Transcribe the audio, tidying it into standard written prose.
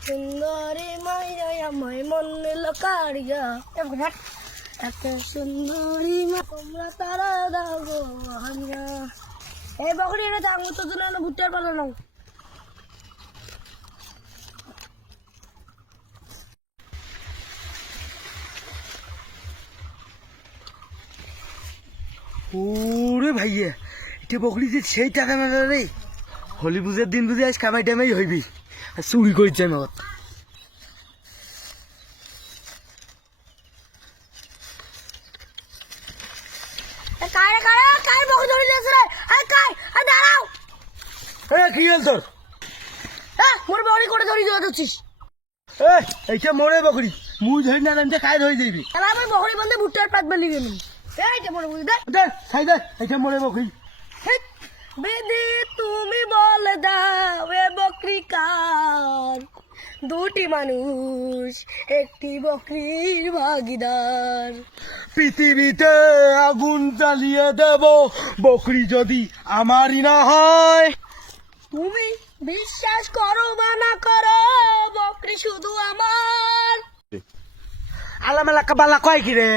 সুন্দরী মাইয়া আমায় মন লকারিয়া এত সুন্দরী মা তোমরা তারা দাও গো হামিয়া এই বকরি এটা দাম তো দিল না ভুট্টার পালা নাও ওরে ভাইয়া এটা বকরি যে সেই টাকা না রে হোলি পূজার দিন বুঝে আজ কামাই টামাই হইবি আর চুরি করেছে আমার কারে কারে কার বকরি ধরে দিয়েছে রে আরে কার আরে দাঁড়াও কি হল তোর মোর বকরি করে ধরে দিয়েছিস এইটা মোরে বকরি মুই ধরি না জানতে কায় ধরে যাইবি এবার আমি বকরি বন্ধে ভুট্টার পাত বেলি গেলাম এইটা মোর বুঝি দেখ দে খাই দে এইটা মোরে বকরি বেদি তুমি বল দাও এ বকরি কার দুটি মানুষ একটি বকরির ভাগিদার পৃথিবীতে আগুন জ্বালিয়ে দেব বকরি যদি আমারই না হয় তুমি বিশ্বাস করো বা না করো বকরি শুধু আমার আলামেলা কাবালা কয় কি রে